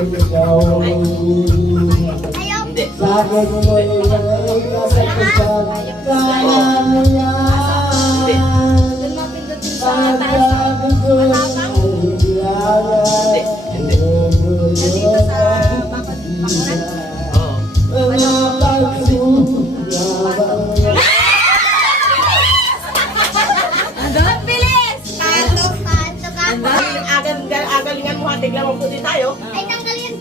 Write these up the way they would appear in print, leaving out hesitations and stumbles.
Hindi. Hindi. Dito sa bakuran. Oo. Ang bilis! Kanto. Agalingan mo, hatig lang po din tayo. Ay, tanggalin.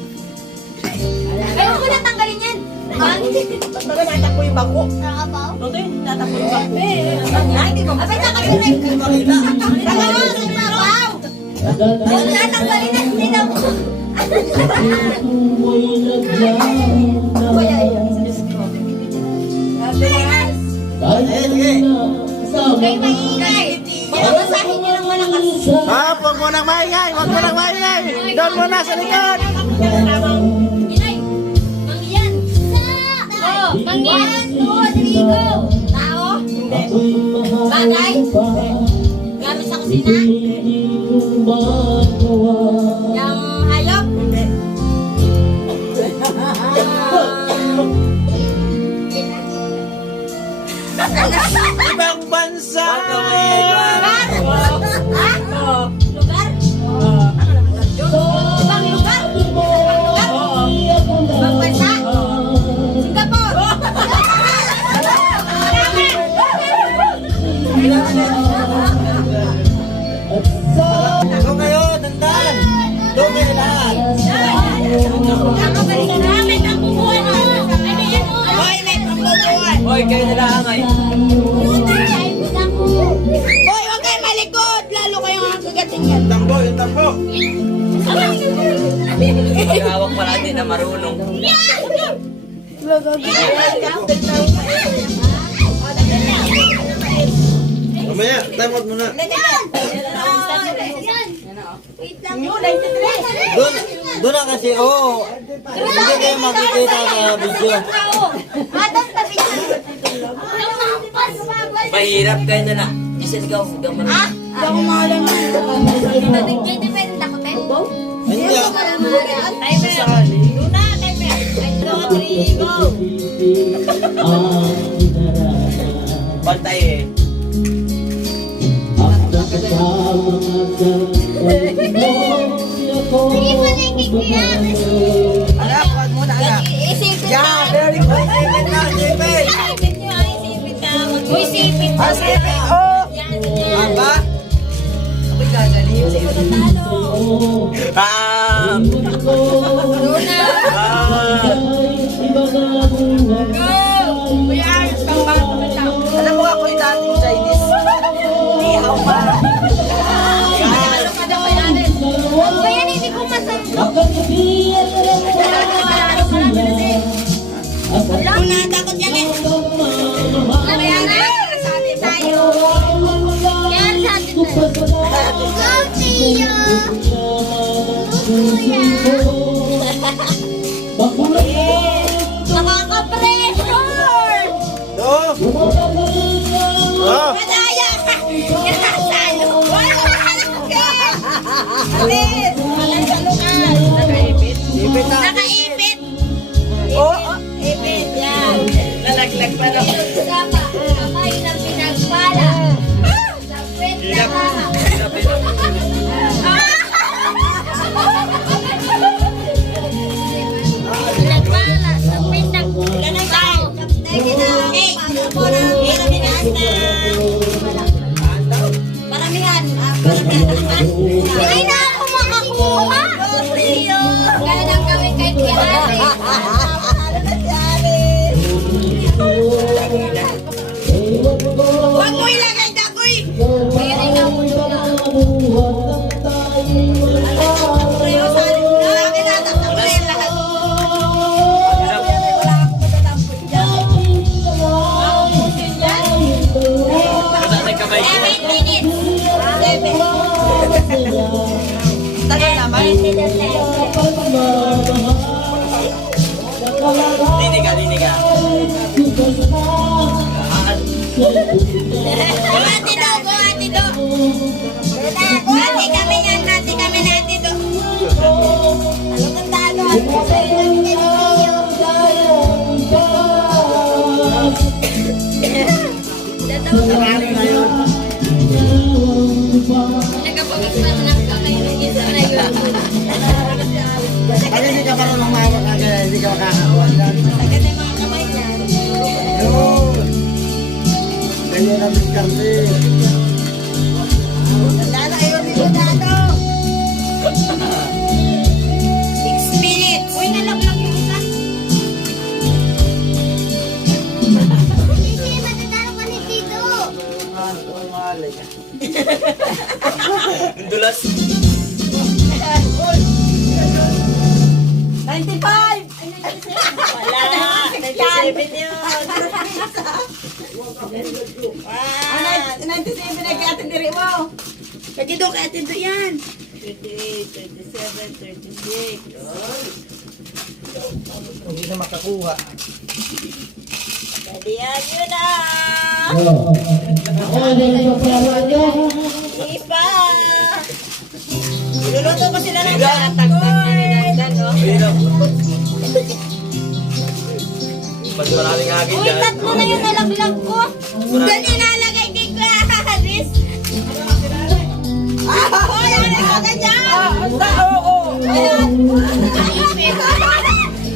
Ay, huwag mo na tanggalin yan. Ba't ba natakbo yung bangko? Nakabaw? Okay, natakbo yung bangko. Ay, di mo. Abay, tanggalin na. Tanggalin na, mabaw. Huwag na tanggalin na. Hindi na mo. Kuya, okay, maingay. Babasahin niyo ng malakas. Huwag mo nang maingay! Huwag mo nang maingay! Doon muna sa likod! Inay, mangyan. Oh, mangyan. 1, 2, 3, go. Tao? Bagay? Gamit sa kusina? Yang hayop? Ibang bansa! Lugar? Ha? Lugar? Ibang lugar? Ibang bansa? Singapore? Ako kayo, dandan! Doon kayo lahat! Nakabalikan namin ang bubuan mo. Ano yan mo? Hoy, may pambubuan. Hoy, kayo na lang ay! Hoy, huwag kayo malikod. Lalo kayong agagatin yan. Tambo, yung tambo! Hawak pala din na marunong. Mamaya, time out muna. Doon na kasi, oo. Hindi kayo makikita sa video. Mahirap kayo na na. Isa sigaw mo na. Hindi ako maalam. Depende ako, Tembo. Hindi ah. Timer. Luna, timer. 1, 2, 3, go. Pantay eh. Sige mo na yung kikiyam. Anak, wag mo na anak. Isipin Yeah, ka. very good. Sipin na, sipin. Isipin nyo, isipin ka. Mag-isipin ka. Ah, sipin, oh! Yan, yan. Aba? Ako'y gagaling. Sino natalo? Luna. Go. Kuya, ayos kang bang tumataw. Alam mo ako yung dating Chinese. Ni hao pa. Ano ka daw yan? Kaya hindi ko masandok. Luna, takot yan eh. Kaya na, sa atin tayo. Kaya sa atin tayo. Go, Tio. Kuya. Nakaka-pressure. Do! Oh! Madaya ka. Kinasalo. Alis. Walang salungan. Nakaipit. Sipin na. Nakaipit. Oh! Ipit. Yan. Nalaglag pa na. Sama. Kamay ng pinagpala. Sa kwet na pinagpala. Sa kwet na pinagpala. Eh, ako na. Paramihan. Paramihan. Hindi na ako makakuha. Kaya nang gawin kay Kuya Alex. Huwag mo ilagay dagoy. Kaya rin ako na. Tayo sa akin. Lagi natatang ko yung lahat. Kasi kamay ko. 7 minutes. 7. Tagal naman. Linig ka. Ate do, go ate do. Ate kami yan, ate kami na ate do. Ano kang dami? Pag hindi ka marunong mawak ka ganyan, hindi ka makakakuha dyan. Tagal na yung mga kamay niyan. Yun. Ganyan ang diskarte. Tanda na kayo, sigurado. 6 minutes. Uy, nalaglag yung isa. Hindi, matatalo ka ni Tito. Ang dulas. 95! Wala! 97 yun! 97 na kaya tindiri mo! Katido kaya tindo yan! 28, 27, 36 Hindi na makakuha. Pwede yan yun na! Ipa! Iluluto ko sila ng tagtag nilinagdan, no? Hirap. Mas maraming agad Uy, dyan. tatlo na yung nalaglag ko! Doon ilalagay kay Gladys! Oh, yan ang agad dyan! Ayan!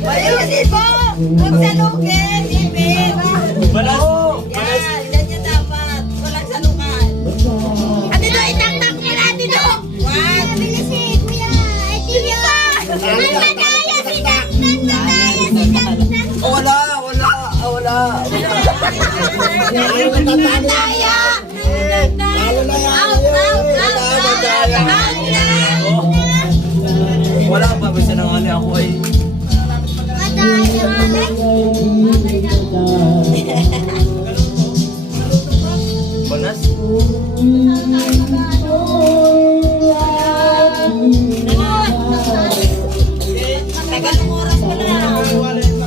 Ayusin mo! Huwag salugin, Ipin! Balas. Yan, ganyan dapat. Walang salukan. Ate Do, itaktak niya natin do! One! Bilis eh, kuya! Ito yun! Ay, mataya si Dakdan! Mataya si Dakdan! Wala. Mataya! Talo na yan. Out, out, out, out! Out na! Wala pa. Basta nang ano ako ay. Mataya! Balas. Tagal ng oras ko na.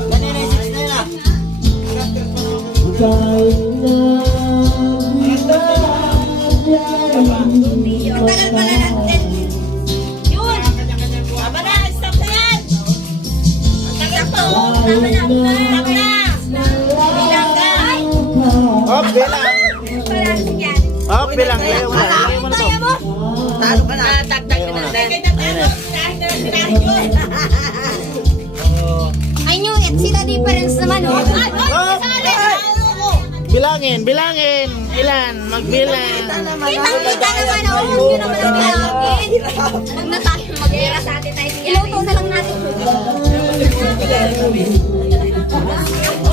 Kanina yung 6 na yun ah. Tagal pala natin. Yun. Tama na, stop na yan. Ang tagal to. Tama na. Tama na. Bilang ka. Hop, bilang. Parang sige. Hop, bilang. Layo mo na. Layo mo na to. Talo ka na. Tagtag ka na. Ay, nyo, sila difference naman, oh. Ay, kasali. Bilangin. Ilan? Magbilang. Kitang-kita naman, oh. Hindi naman ang bilangin. Huwag na tayo mag-era sa atin tayo. Iluto na lang natin.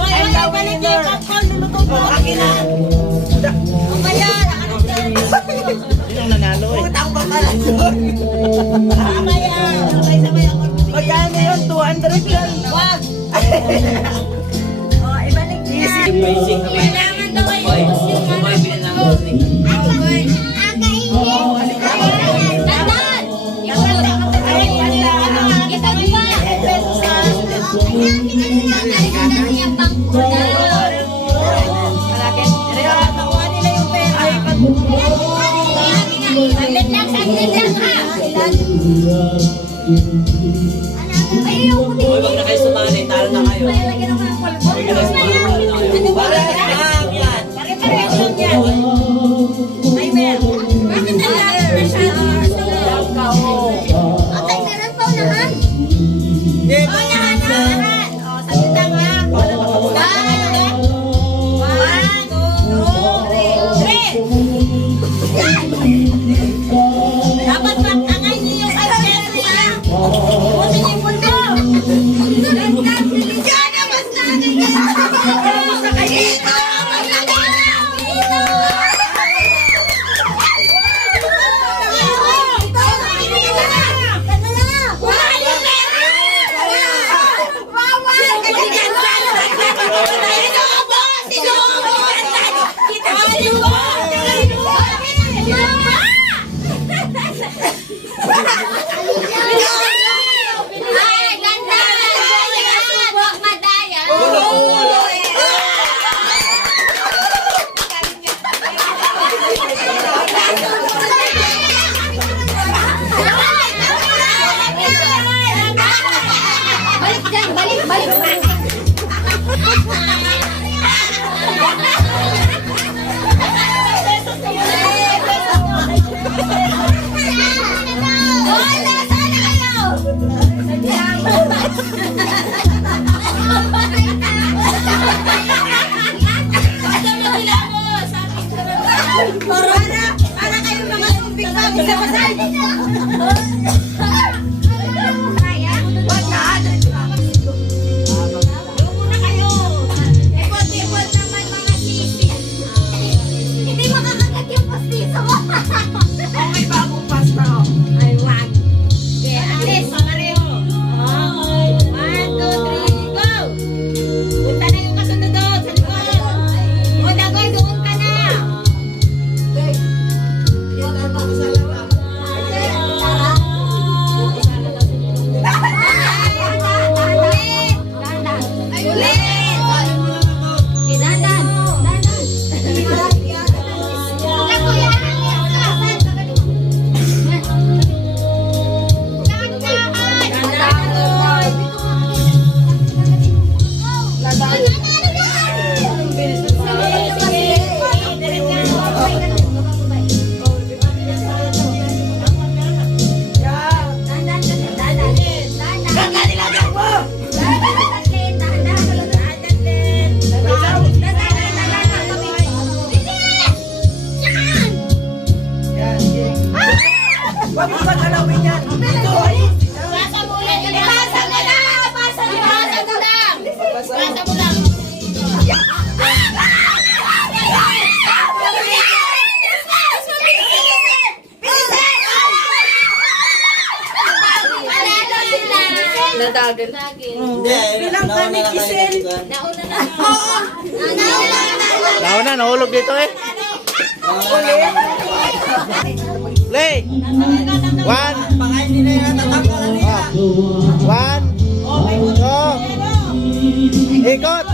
Ay, balik niyo yung popcorn. Luluto po. Akin na. Ang bayan. Yun ang nanalo eh. Mamaya. Sabay-sabay ako. Magkano yun? 200 lang. Wag. Oh, ibalik niya. Basic. Kailangan daw kayo. Sabay bilang ng musik. Tandaan! Kita mo ba? Saglit lang ha! Ayaw ko Uy, wag na kayo sumali. Talo na kayo. Wag na kayo sumali. Talo na kayo. Balas lang yan. Pare-pareho lang yan. Ay, meron. Bakit ang lahat masyado? Atay, meron pa unahan. Unahan. O, saglit lang ha. One, two, three. Dapat magtangay niyo yung alcero ha. Buti niyo yung mundo. Yan ang mas natin. Sa kanito. Nadagan. Hindi, nauna na kayo. Nauna na. Nauna, nahulog dito eh. Play! 1, Baka hindi na yung natatanggal. Halika. 1, 2, ikot!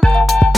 Thank you.